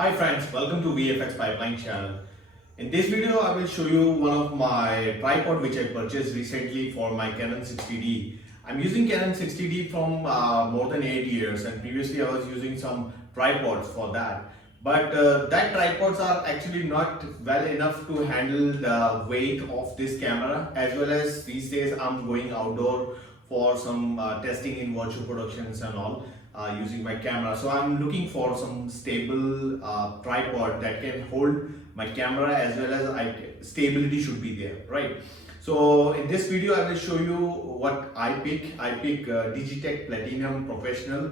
Hi friends, welcome to VFXPipeline channel. In this video, I will show you one of my tripod which I purchased recently for my Canon 60D. I'm using Canon 60D from more than 8 years, and previously I was using some tripods for that. But that tripods are actually not well enough to handle the weight of this camera, as well as these days I'm going outdoor for some testing in virtual productions and all. Using my camera, so I'm looking for some stable tripod that can hold my camera, as well as stability should be there, right? So in this video I will show you what I pick. DigiTek Platinum Professional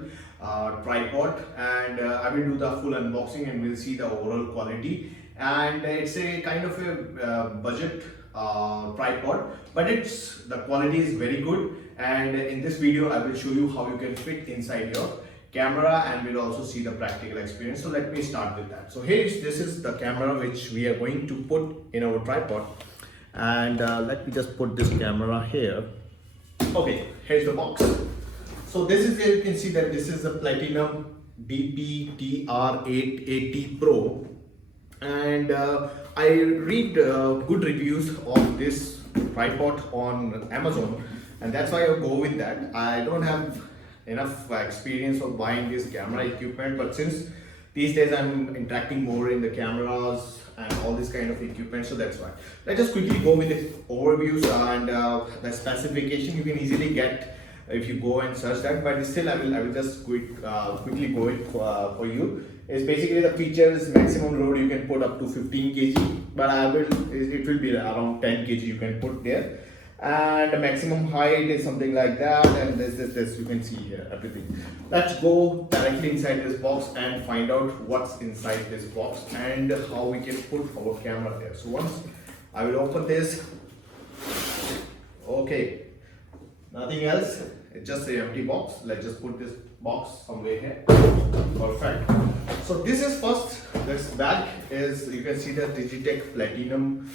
tripod, and I will do the full unboxing and we'll see the overall quality. And it's a kind of a budget tripod, but the quality is very good. And in this video I will show you how you can fit inside your camera, and we'll also see the practical experience. So let me start with that. So this is the camera which we are going to put in our tripod, and let me just put this camera here. Okay, here's the box. So this is, you can see that this is a Platinum DPTR 880 Pro, and I read good reviews of this tripod on Amazon, and that's why I go with that. I don't have enough experience of buying this camera equipment, but since these days I'm interacting more in the cameras and all this kind of equipment, so that's why. Let's just quickly go with the overviews and the specification. You can easily get if you go and search that, but still I will just quickly go it for you. It's basically the features: maximum load you can put up to 15 kg, but it will be around 10 kg you can put there. And the maximum height is something like that, and this you can see here everything. Let's go directly inside this box and find out what's inside this box and how we can put our camera there. So once I will open this, okay, nothing else, it's just an empty box. Let's just put this box somewhere here. Perfect. So this is first, this bag is, you can see the DigiTek Platinum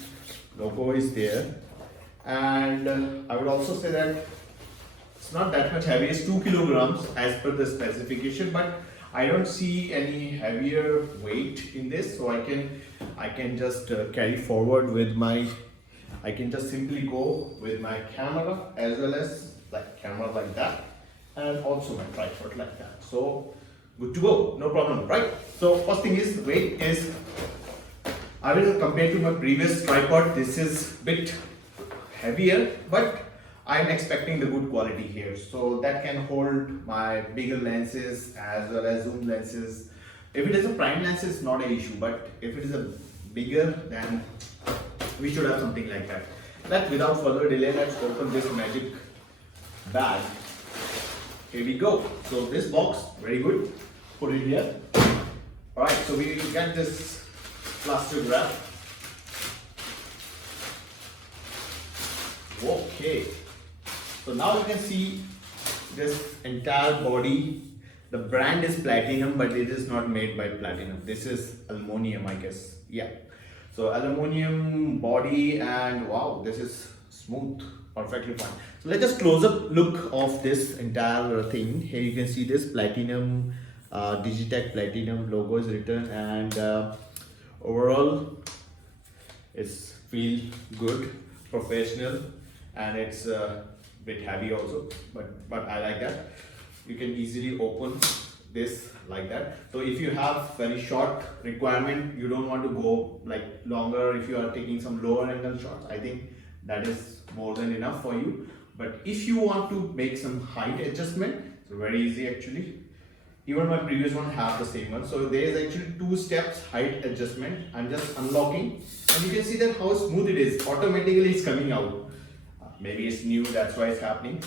logo is there. And I would also say that it's not that much heavy. It's 2 kilograms as per the specification, but I don't see any heavier weight in this, so I can just carry forward with my, I can just simply go with my camera, as well as like camera like that, and also my tripod like that. So good to go, no problem, right? So first thing is, weight is, I will compare to my previous tripod. This is bit heavier, but I'm expecting the good quality here, so that can hold my bigger lenses as well as zoom lenses. If it is a prime lens, it's not an issue, but if it is a bigger, then we should have something like that. Without further delay, let's open this magic bag. Here we go. So this box, very good, put it here. Alright, so we get this plastic wrap. Okay, so now you can see this entire body. The brand is Platinum, but it is not made by Platinum. This is aluminum, I guess. Yeah, so aluminum body, and wow, this is smooth, perfectly fine. So let's just close up look of this entire thing. Here you can see this Platinum, DigiTek Platinum logo is written, and overall it's feel good, professional, and it's a bit heavy also, but I like that. You can easily open this like that. So if you have very short requirement, you don't want to go like longer, if you are taking some lower angle shots, I think that is more than enough for you. But if you want to make some height adjustment, it's very easy actually. Even my previous one have the same one. So there is actually 2 steps height adjustment. I'm just unlocking, and you can see that how smooth it is. Automatically it's coming out. Maybe it's new, that's why it's happening.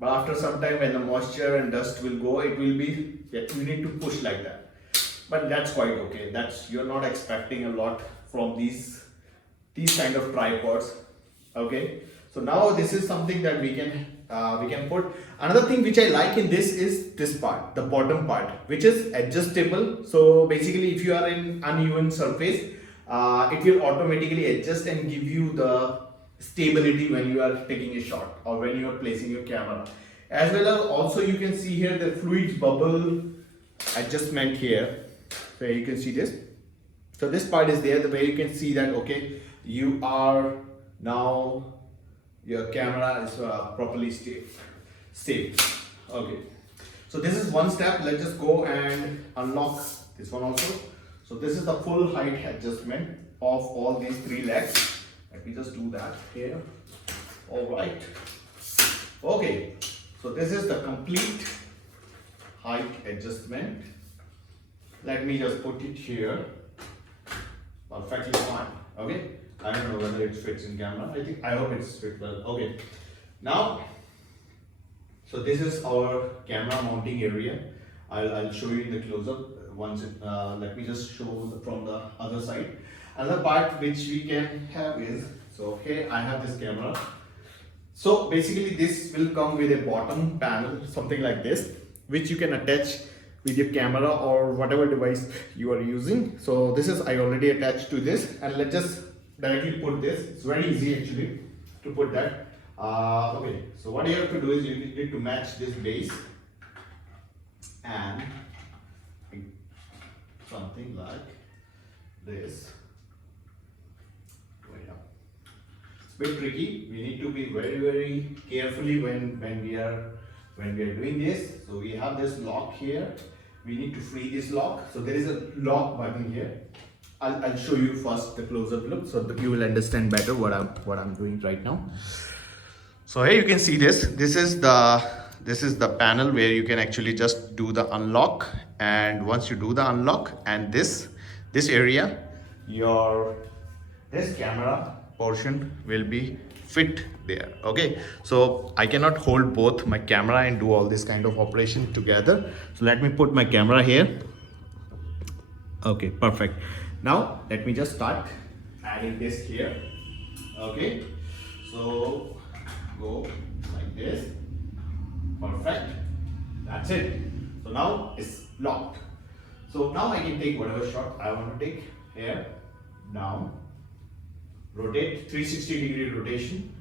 But after some time, when the moisture and dust will go, it will be, you need to push like that. But that's quite okay. You're not expecting a lot from these kind of tripods. Okay. So now this is something that we can put. Another thing which I like in this is this part, the bottom part, which is adjustable. So basically, if you are in uneven surface, it will automatically adjust and give you the stability when you are taking a shot or when you are placing your camera. As well as also you can see here the fluid bubble adjustment here. where you can see this. So this part is there, where you can see that okay, you are now, your camera is properly safe. Okay, so this is one step. Let's just go and unlock this one also. So this is the full height adjustment of all these three legs. Let me just do that here. All right. Okay, so this is the complete height adjustment. Let me just put it here. Perfectly fine. Okay, I don't know whether it fits in camera. I hope it's fit well. Okay, now, so this is our camera mounting area. I'll show you in the close-up once. Let me just show from the other side. Another part which we can have is, so here I have this camera. So basically this will come with a bottom panel, something like this, which you can attach with your camera or whatever device you are using. So this is, I already attached to this, and let's just directly put this. It's very easy actually to put that. Okay, so what you have to do is you need to match this base and something like this. Wait up. It's a bit tricky. We need to be very carefully when we are doing this. So we have this lock here. We need to free this lock. So there is a lock button here. I'll show you first the close-up look so that you will understand better what I'm doing right now. So here you can see this. This is the panel where you can actually just do the unlock, and once you do the unlock, and this area, this camera portion will be fit there. Okay, so I cannot hold both my camera and do all this kind of operation together. So let me put my camera here. Okay, perfect. Now let me just start adding this here. Okay, so go like this. Perfect. That's it. So now it's locked. So now I can take whatever shot I want to take. Here, down, rotate, 360-degree rotation.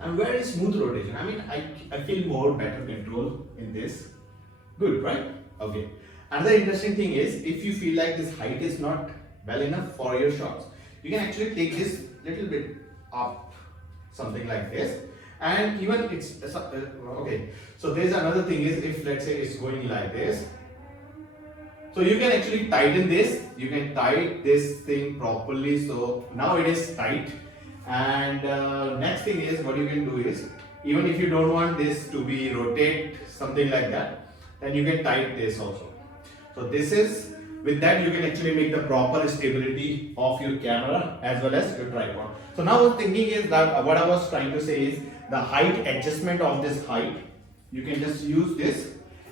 And very smooth rotation. I mean, I feel more better control in this. Good, right? Okay. Another interesting thing is, if you feel like this height is not well enough for your shots, you can actually take this little bit up, something like this. And even it's okay. So there's another thing is, if let's say it's going like this, so you can actually tighten this. You can tighten this thing properly. So now it is tight. And next thing is, what you can do is, even if you don't want this to be rotate something like that, then you can tighten this also. So this is, with that you can actually make the proper stability of your camera as well as your tripod. So now the thinking is that what I was trying to say is the height adjustment of this height. You can just use this,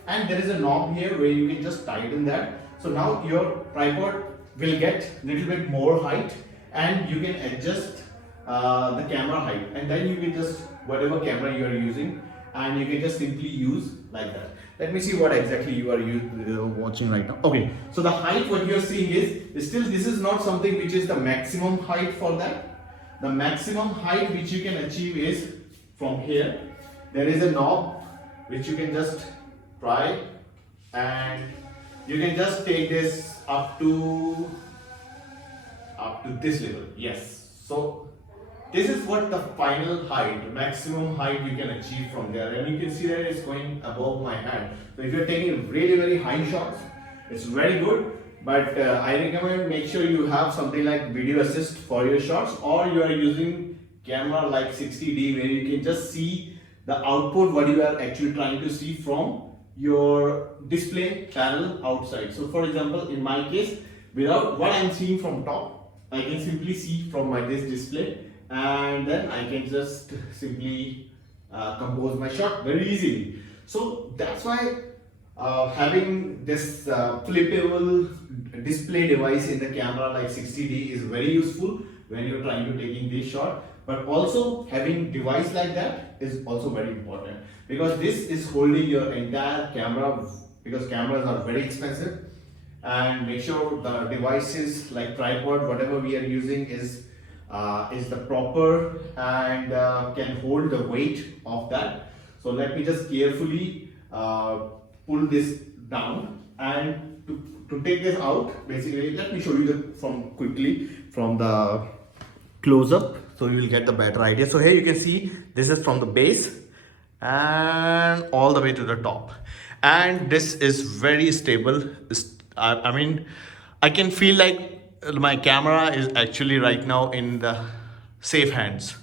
and there is a knob here where you can just tighten that. So now your tripod will get little bit more height, and you can adjust the camera height, and then you can just whatever camera you are using, and you can just simply use like that. Let me see what exactly you are watching right now. Okay, so the height what you are seeing is still, this is not something which is the maximum height for that. The maximum height which you can achieve is from here. There is a knob which you can just try, and you can just take this up to this level. Yes, so this is what the final height, maximum height you can achieve from there, and you can see that it's going above my hand. So if you're taking really very high shots, it's very good. But I recommend make sure you have something like video assist for your shots, or you are using camera like 60D where you can just see the output what you are actually trying to see from your display panel outside. So for example, in my case, without what I'm seeing from top, I can simply see from this display, and then I can just simply compose my shot very easily. So that's why having this flippable display device in the camera like 60D is very useful when you're trying to taking this shot. But also having device like that is also very important, because this is holding your entire camera, because cameras are very expensive. And make sure the devices like tripod, whatever we are using is the proper and can hold the weight of that. So let me just carefully pull this down, and to to take this out, basically, let me show you from the close up, so you will get the better idea. So here you can see this is from the base and all the way to the top, and this is very stable. I mean, I can feel like my camera is actually right now in the safe hands,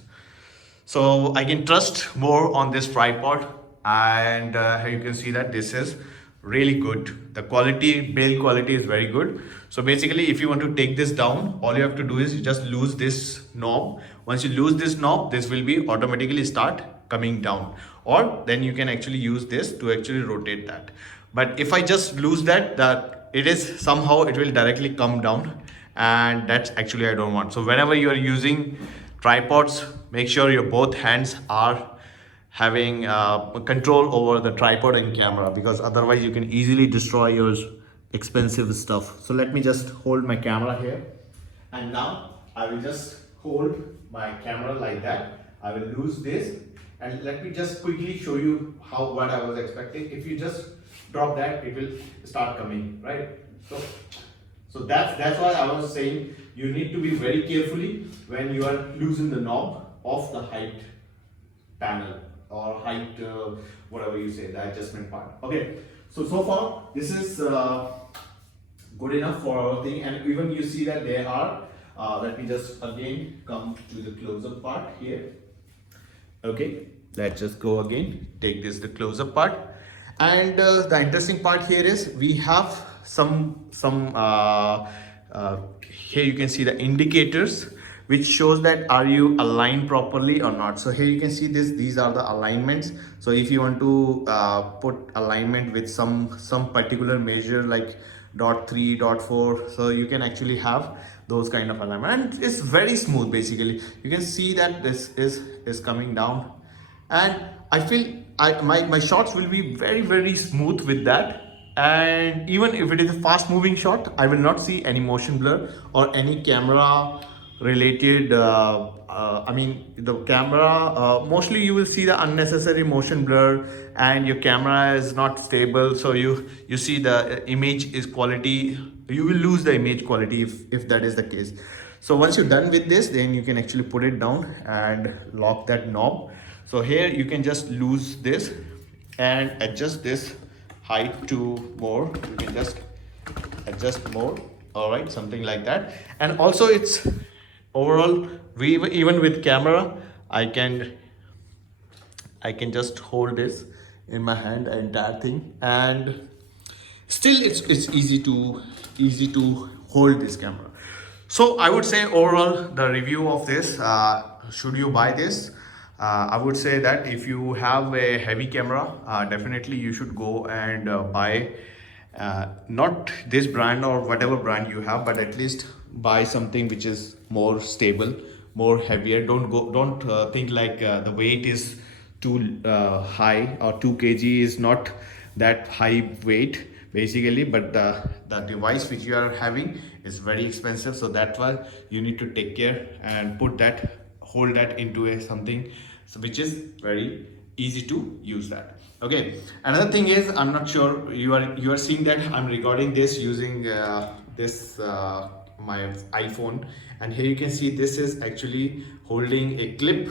so I can trust more on this tripod. And you can see that this is really good. The quality, build quality is very good. So basically, if you want to take this down, all you have to do is you just lose this knob. Once you lose this knob, this will be automatically start coming down, or then you can actually use this to actually rotate that. But if I just lose that it is somehow it will directly come down, and that's actually I don't want. So whenever you are using tripods, make sure your both hands are having control over the tripod and camera, because otherwise you can easily destroy your expensive stuff. So let me just hold my camera here, and now I will just hold my camera like that. I will lose this, and let me just quickly show you what I was expecting. If you just drop that, it will start coming, right? So that's why I was saying you need to be very carefully when you are losing the knob of the height panel or height, whatever you say, the adjustment part. Okay, so far this is good enough for our thing, and even you see that they are. Let me just again come to the close-up part here. Okay, let's just go again. Take this the close-up part, and the interesting part here is we have some here you can see the indicators which shows that are you aligned properly or not. So here you can see these are the alignments. So if you want to put alignment with some particular measure like dot 3, dot 4, so you can actually have those kind of alignment, and it's very smooth. Basically you can see that this is coming down, and I feel my shots will be very smooth with that. And even if it is a fast moving shot, I will not see any motion blur or any camera related I mean the camera mostly you will see the unnecessary motion blur, and your camera is not stable, so you see the image is quality, you will lose the image quality if that is the case. So once you're done with this, then you can actually put it down and lock that knob. So here you can just lose this and adjust this height to more. You can just adjust more, all right, something like that. And also it's overall, even with camera, I can just hold this in my hand, the entire thing, and still it's easy to hold this camera. So I would say overall the review of this, should you buy this, I would say that if you have a heavy camera, definitely you should go and buy not this brand or whatever brand you have, but at least buy something which is more stable, more heavier. Don't think like the weight is too high, or 2 kg is not that high weight basically, but the device which you are having is very expensive. So that's why you need to take care and hold that into a something which is very easy to use that. Okay, another thing is, I'm not sure you are seeing that I'm recording this using this my iPhone, and here you can see this is actually holding a clip.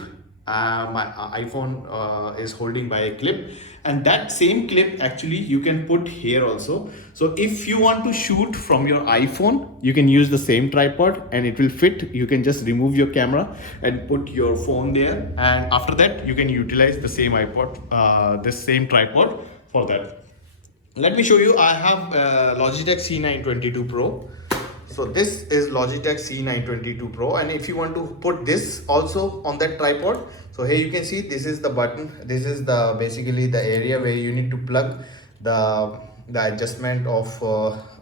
My iPhone is holding by a clip, and that same clip actually you can put here also. So if you want to shoot from your iPhone, you can use the same tripod and it will fit. You can just remove your camera and put your phone there, and after that you can utilize the same same tripod for that. Let me show you. I have Logitech C922 Pro. So this is Logitech C922 Pro, and if you want to put this also on that tripod, so here you can see this is the button. This is the basically the area where you need to plug the adjustment of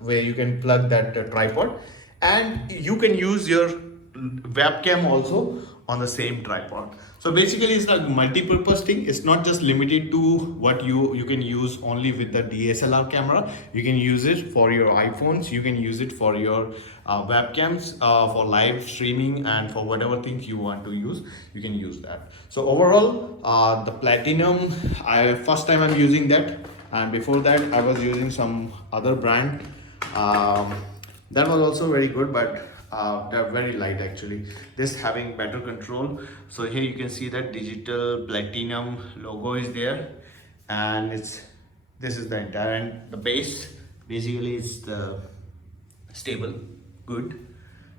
where you can plug that tripod, and you can use your webcam also on the same tripod. So basically it's a multi-purpose thing. It's not just limited to what you can use only with the DSLR camera. You can use it for your iPhones, you can use it for your webcams, for live streaming, and for whatever things you want to use, you can use that. So overall the Platinum, first time I'm using that, and before that I was using some other brand. That was also very good, but they're very light actually. This having better control. So here you can see that digital platinum logo is there, and this is the entire, and the base basically is the stable, good,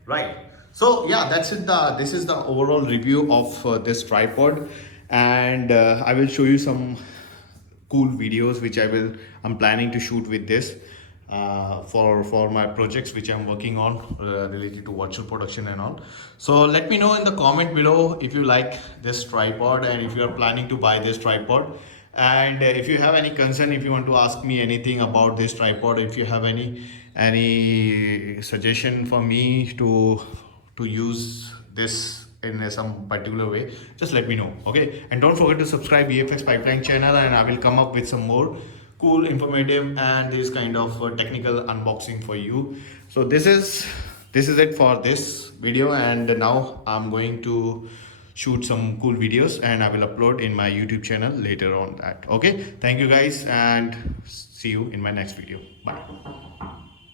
right? So yeah, that's it. This is the overall review of this tripod, and I will show you some cool videos which I'm planning to shoot with this for my projects which I'm working on related to virtual production and all. So let me know in the comment below if you like this tripod and if you are planning to buy this tripod. And if you have any concern, if you want to ask me anything about this tripod, if you have any suggestion for me to use this in some particular way, just let me know. Okay, and don't forget to subscribe VFXPipeline channel, and I will come up with some more cool, informative, and this kind of technical unboxing for you. So this is it for this video, and now I'm going to shoot some cool videos and I will upload in my YouTube channel later on that. Okay, thank you guys, and see you in my next video. Bye.